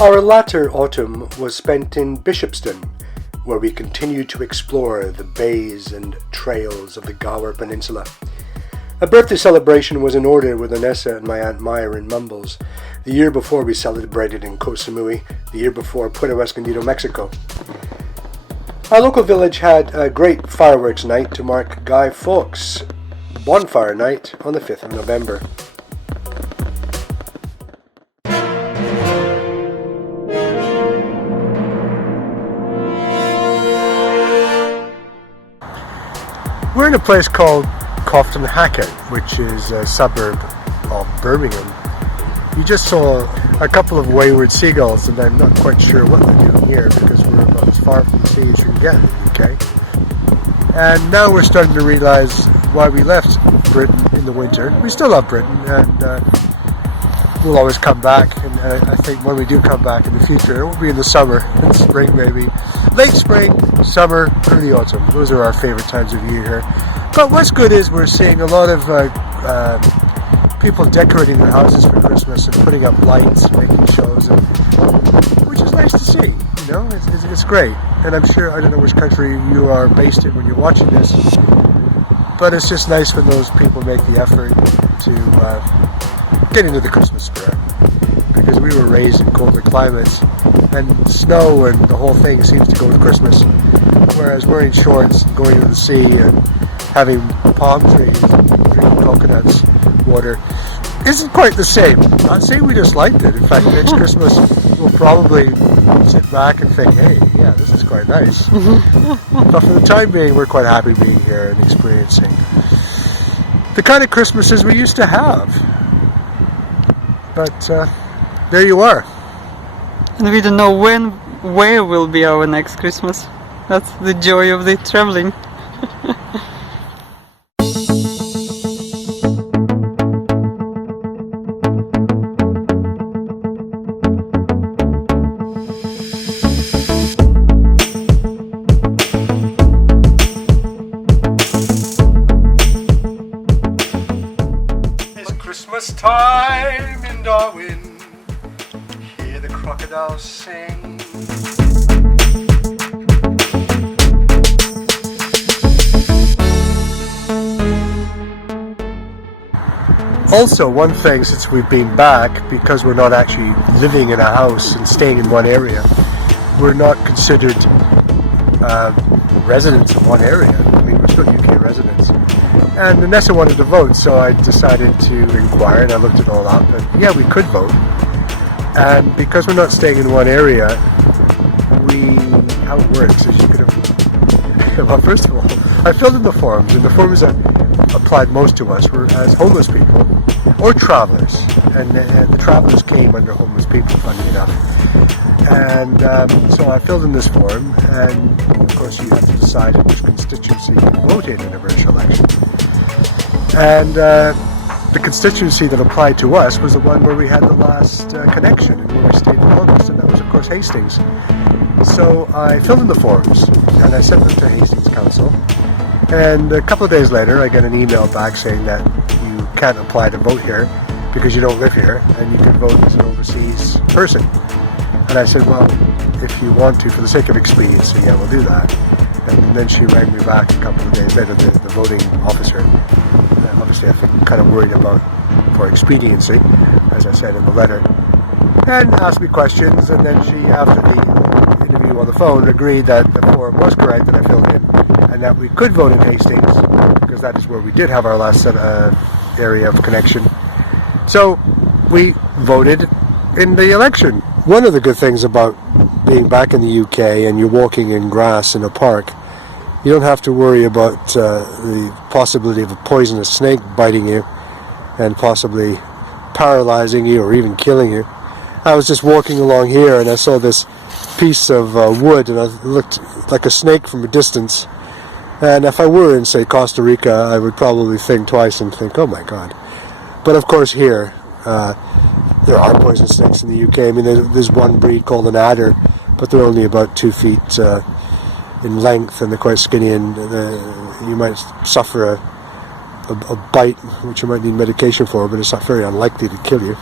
Our latter autumn was spent in Bishopston, where we continued to explore the bays and trails of the Gower Peninsula. A birthday celebration was in order with Anessa and my Aunt Maya in Mumbles. The year before we celebrated in Koh Samui, the year before Puerto Escondido, Mexico. Our local village had a great fireworks night to mark Guy Fawkes' bonfire night on the 5th of November. We're in a place called Cofton Hackett, which is a suburb of Birmingham. You just saw a couple of wayward seagulls, and I'm not quite sure what they're doing here because we're about as far from the sea as you can get in the UK. And now we're starting to realise why we left Britain in the winter. We still love Britain, and we'll always come back. And I think when we do come back in the future, it will be in the summer, in spring maybe. Late spring, summer, early autumn. Those are our favourite times of year here. But what's good is we're seeing a lot of people decorating their houses for Christmas and putting up lights and making shows, which is nice to see. You know, it's great. And I'm sure, I don't know which country you are based in when you're watching this, but it's just nice when those people make the effort to get into the Christmas spirit. Because we were raised in colder climates, and snow and the whole thing seems to go with Christmas. Whereas wearing shorts and going to the sea and having palm trees and drinking coconuts water isn't quite the same. I'd say we just liked it. In fact, next Christmas we'll probably sit back and think, hey, yeah, this is quite nice. But for the time being, we're quite happy being here and experiencing the kind of Christmases we used to have. But there you are. And we don't know where will be our next Christmas. That's the joy of the traveling. It's Christmas time in Darwin. Hear the crocodiles sing. Also, one thing since we've been back, because we're not actually living in a house and staying in one area, we're not considered residents of one area. I mean, we're still UK residents. And Anessa wanted to vote, so I decided to inquire, and I looked it all up, and yeah, we could vote. And because we're not staying in one area, how it works is you could have, well, first of all, I filled in the forms, and the forms that applied most to us were as homeless people or travellers, and the travellers came under homeless people, funny enough. And so I filled in this form, and of course you have to decide which constituency you voted in a virtual election. And the constituency that applied to us was the one where we had the last connection and where we stayed the longest, and that was of course Hastings. So I filled in the forms and I sent them to Hastings Council, and a couple of days later I get an email back saying that you can't apply to vote here because you don't live here and you can vote as an overseas person. And I said, well, if you want to, for the sake of expediency, yeah, we'll do that. And then she rang me back a couple of days later, the voting officer. Obviously I think kind of worried about for expediency, as I said in the letter, and asked me questions, and then she, after the interview on the phone, agreed that the form was correct that I filled in, and that we could vote in Hastings, because that is where we did have our last area of connection. So we voted in the election. One of the good things about being back in the UK and you're walking in grass in a park, you don't have to worry about the possibility of a poisonous snake biting you and possibly paralyzing you or even killing you. I was just walking along here and I saw this piece of wood, and it looked like a snake from a distance. And if I were in, say, Costa Rica, I would probably think twice and think, oh my God. But of course here, there are poisonous snakes in the UK. I mean, there's one breed called an adder, but they're only about 2 feet in length, and they're quite skinny, and you might suffer a bite, which you might need medication for, but it's not very unlikely to kill you.